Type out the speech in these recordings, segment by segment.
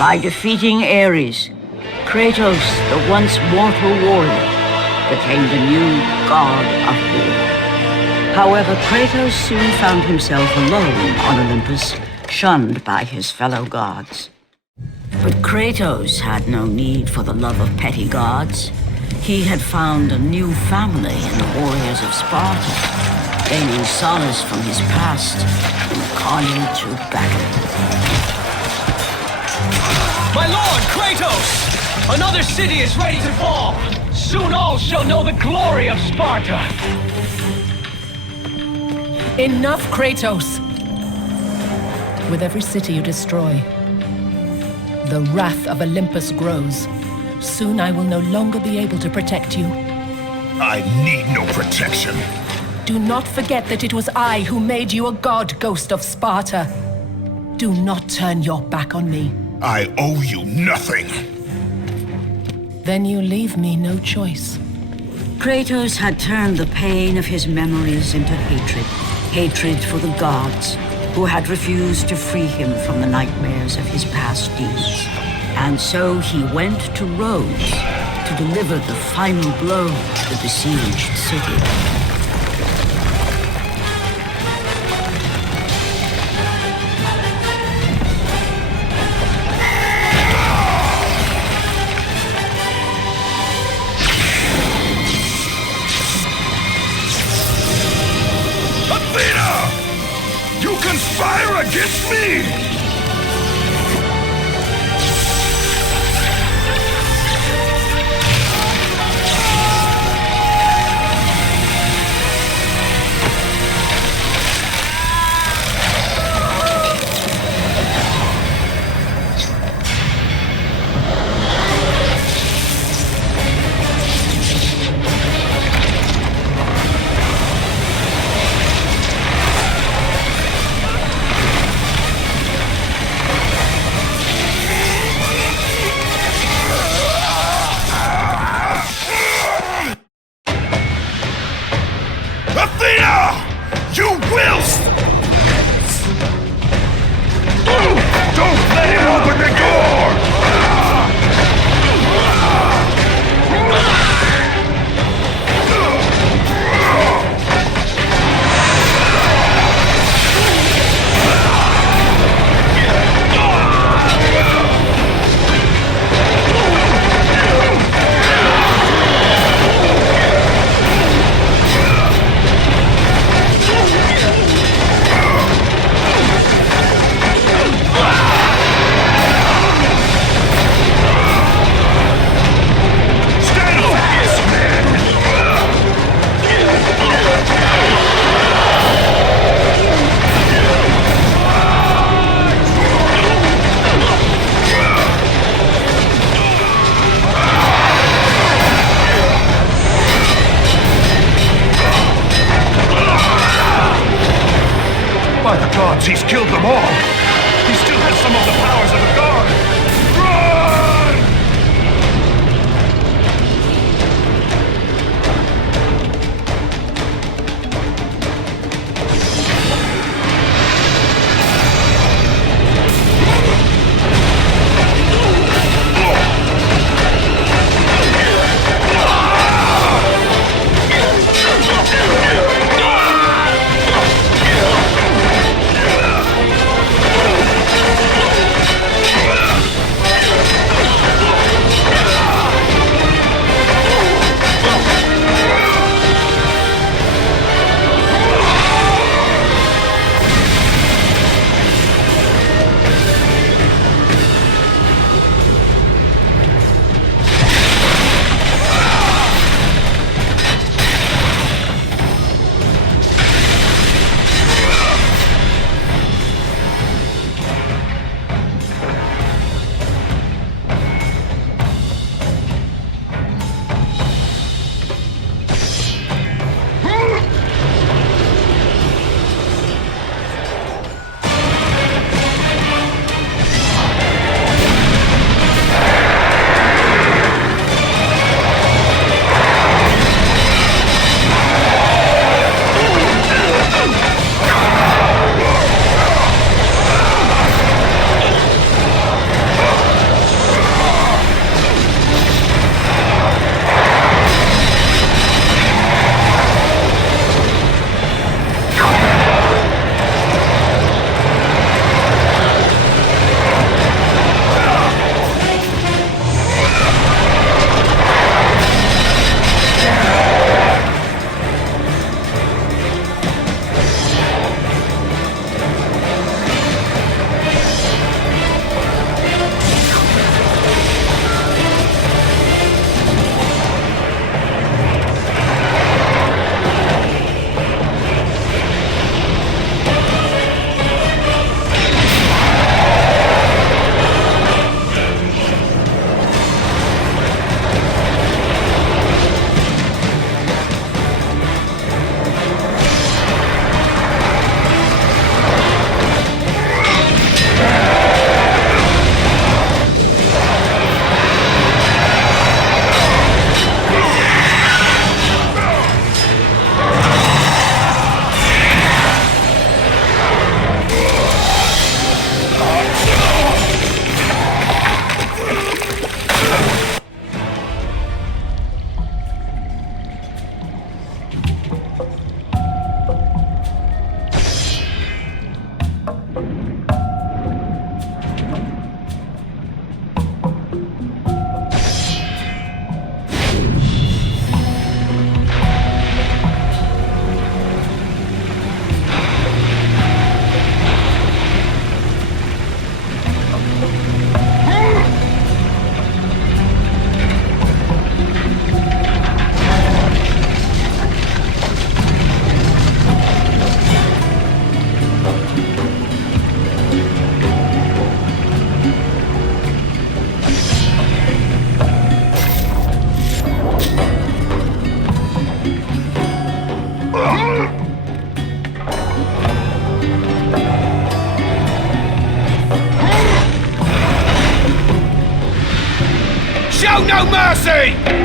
By defeating Ares, Kratos, the once mortal warrior, became the new god of war. However, Kratos soon found himself alone on Olympus, shunned by his fellow gods. But Kratos had no need for the love of petty gods. He had found a new family in the warriors of Sparta, gaining solace from his past in carnage of battle. My lord, Kratos! Another city is ready to fall! Soon all shall know the glory of Sparta! Enough, Kratos! With every city you destroy, the wrath of Olympus grows. Soon I will no longer be able to protect you. I need no protection. Do not forget that it was I who made you a god, Ghost of Sparta. Do not turn your back on me. I owe you nothing. Then you leave me no choice. Kratos had turned the pain of his memories into hatred. Hatred for the gods, who had refused to free him from the nightmares of his past deeds. And so he went to Rhodes to deliver the final blow to the besieged city. You conspire against me! Athena! You will! Don't let him open the door! By the gods, he's killed them all! He still has some of the powers of a god! Run! no mercy!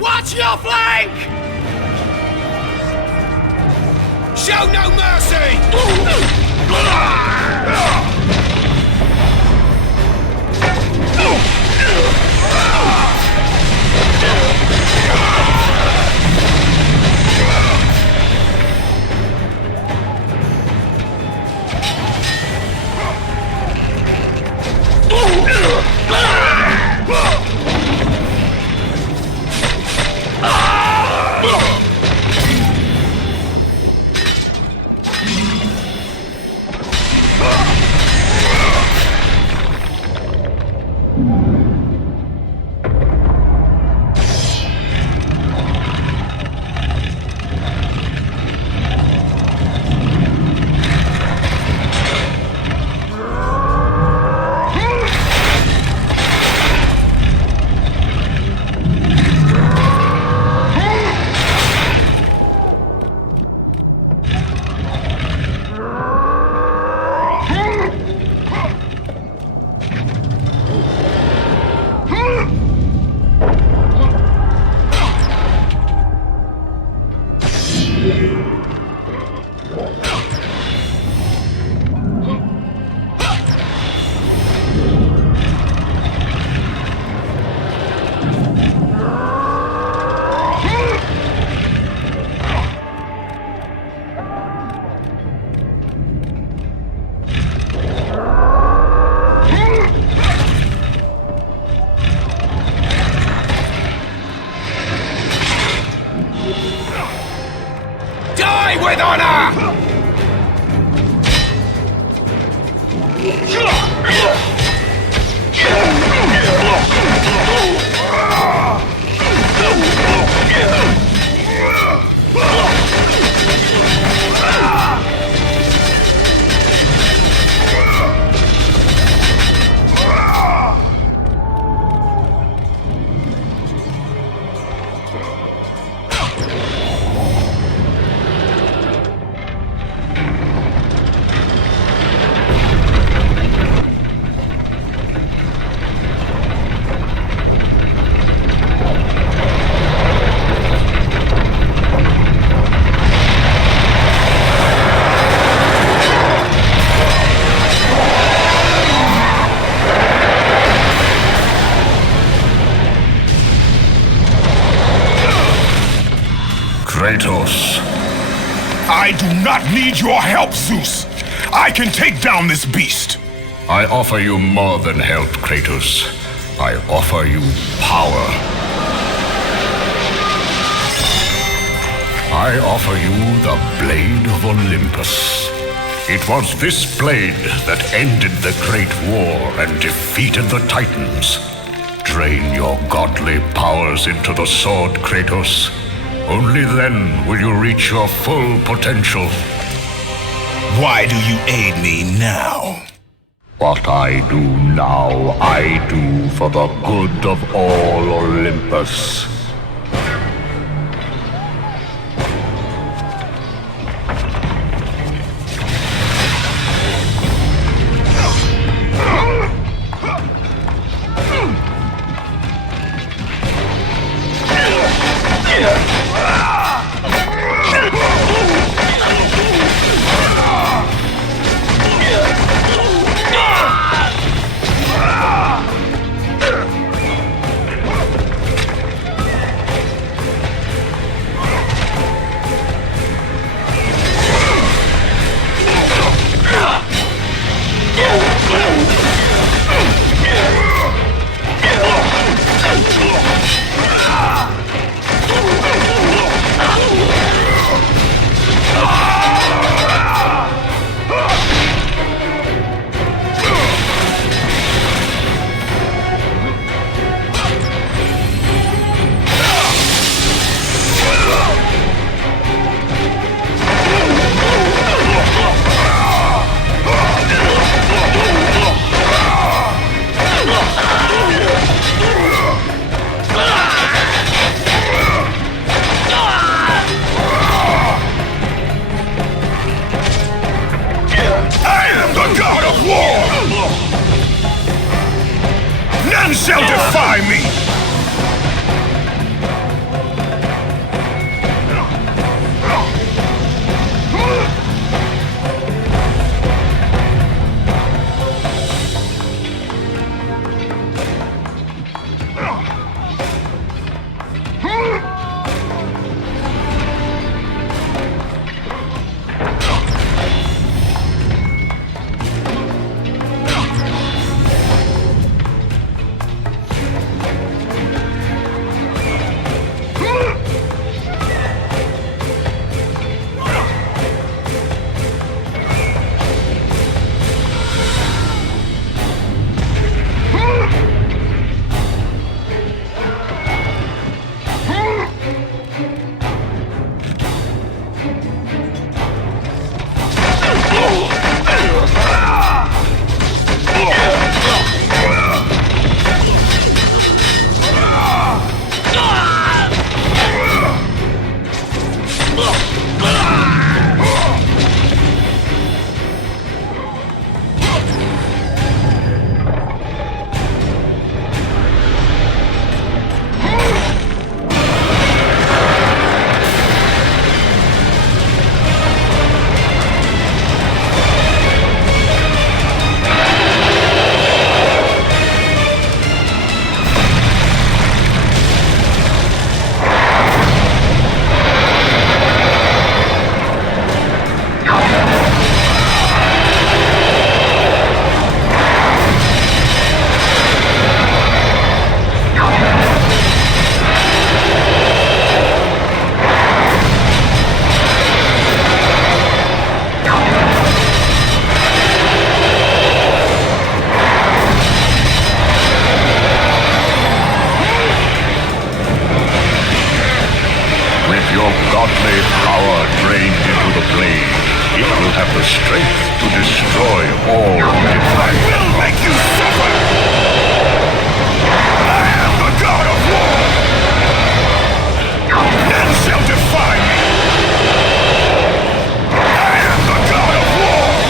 Watch your flank! Show no mercy! Kratos. I do not need your help, Zeus. I can take down this beast. I offer you more than help, Kratos. I offer you power. I offer you the Blade of Olympus. It was this blade that ended the Great War and defeated the Titans. Drain your godly powers into the sword, Kratos. Only then will you reach your full potential. Why do you aid me now? What I do now, I do for the good of all Olympus. None shall defy me! godly power drained into the blade, it will have the strength to destroy all I will make you suffer! I am the god of war! None shall defy me! I am the god of war!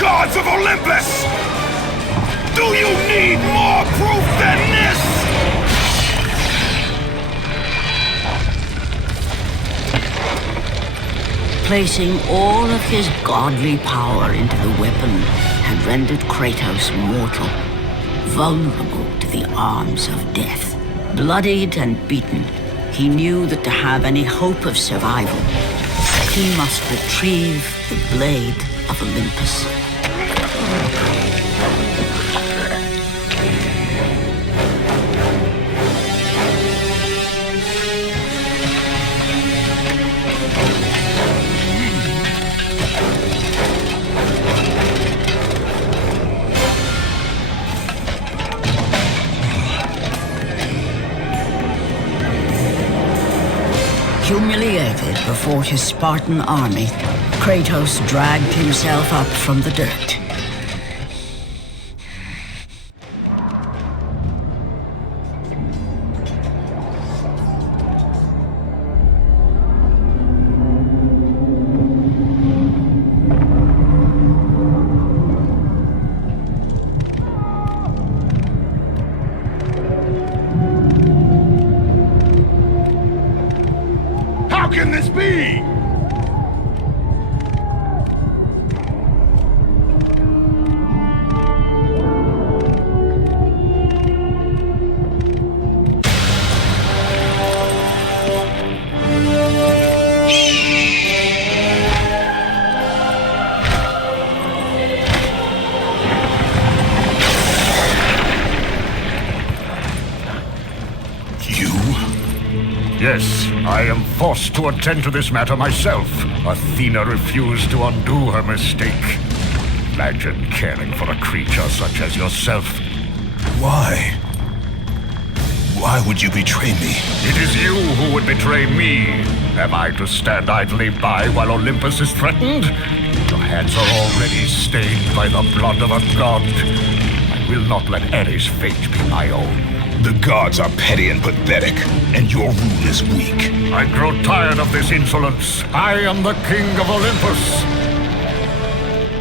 gods of Olympus! Do you need more proof than this? Placing all of his godly power into the weapon had rendered Kratos mortal, vulnerable to the arms of death. Bloodied and beaten, he knew that to have any hope of survival, he must retrieve the blade of Olympus. Humiliated before his Spartan army, Kratos dragged himself up from the dirt. How can this be? Yes, I am forced to attend to this matter myself. Athena refused to undo her mistake. Imagine caring for a creature such as yourself. Why? Why would you betray me? It is you who would betray me. Am I to stand idly by while Olympus is threatened? Your hands are already stained by the blood of a god. I will not let Ares' fate be my own. The gods are petty and pathetic, and your rule is weak. I grow tired of this insolence. I am the king of Olympus.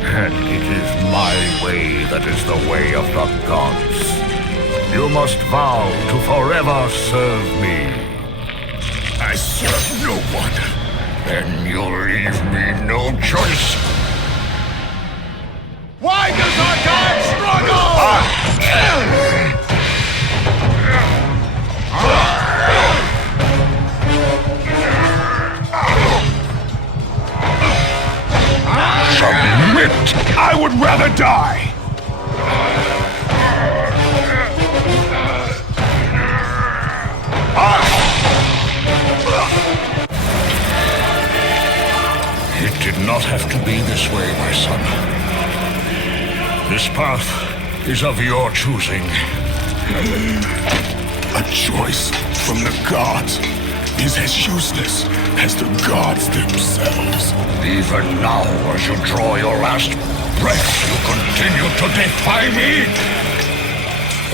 And it is my way that is the way of the gods. You must vow to forever serve me. I serve no one. Then you'll leave me no choice. Why does our god struggle? Submit! I would rather die! It did not have to be this way, my son. This path is of your choosing. A choice from the gods is as useless as the gods themselves. Even now, as you draw your last breath, you continue to defy me?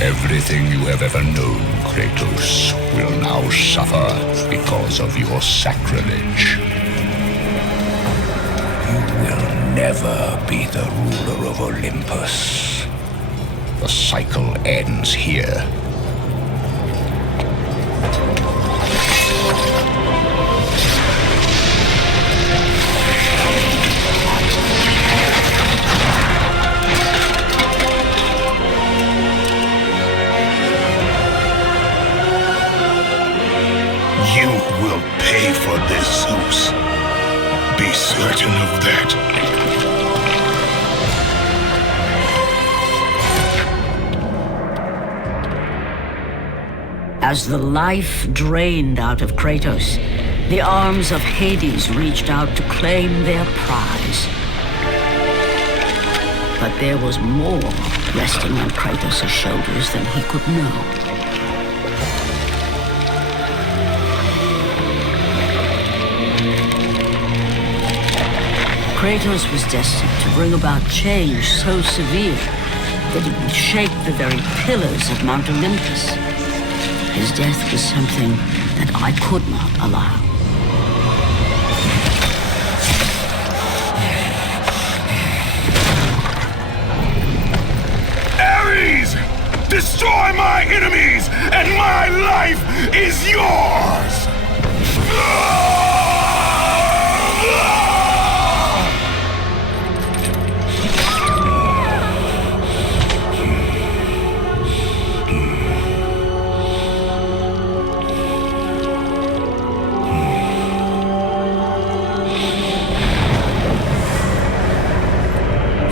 Everything you have ever known, Kratos, will now suffer because of your sacrilege. You will never be the ruler of Olympus. The cycle ends here. You will pay for this, Zeus. Be certain of that. As the life drained out of Kratos, the arms of Hades reached out to claim their prize. But there was more resting on Kratos' shoulders than he could know. Kratos was destined to bring about change so severe that it would shake the very pillars of Mount Olympus. His death was something that I could not allow. My life is yours!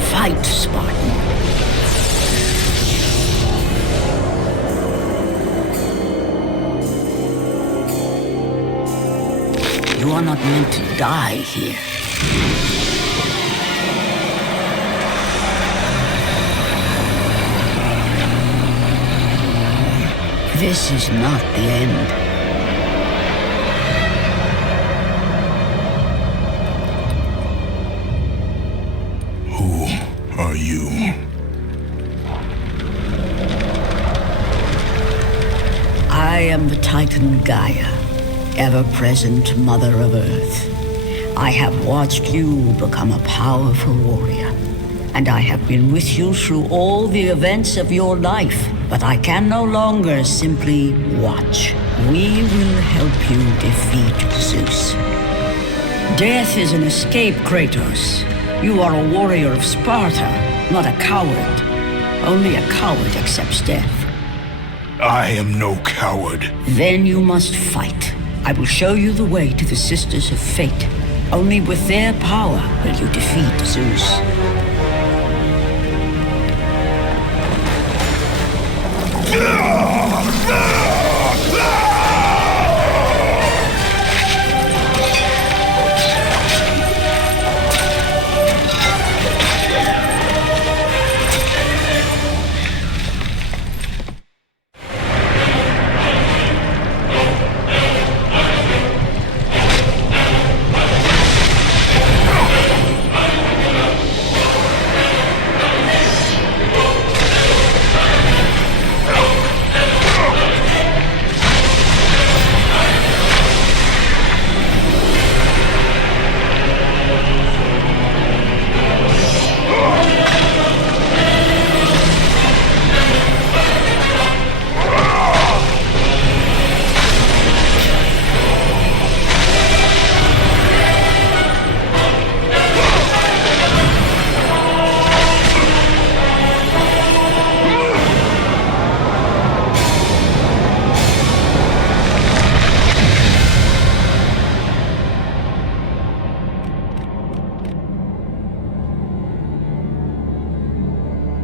Fight, Spartan. You are not meant to die here. This is not the end. Who are you? I am the Titan Gaia, ever-present Mother of Earth. I have watched you become a powerful warrior, and I have been with you through all the events of your life, but I can no longer simply watch. We will help you defeat Zeus. Death is an escape, Kratos. You are a warrior of Sparta, not a coward. Only a coward accepts death. I am no coward. Then you must fight. I will show you the way to the Sisters of Fate. Only with their power will you defeat Zeus.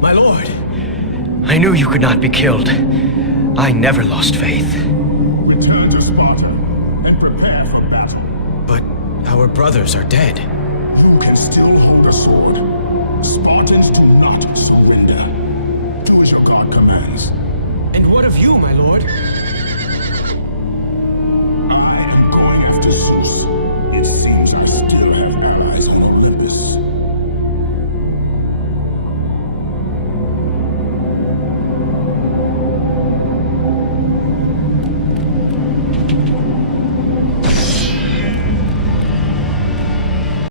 My lord, I knew you could not be killed. I never lost faith. Return to Sparta and prepare for battle. But our brothers are dead. You can still hold a sword. Spartans do not surrender. Do as your god commands. And what of you, my lord?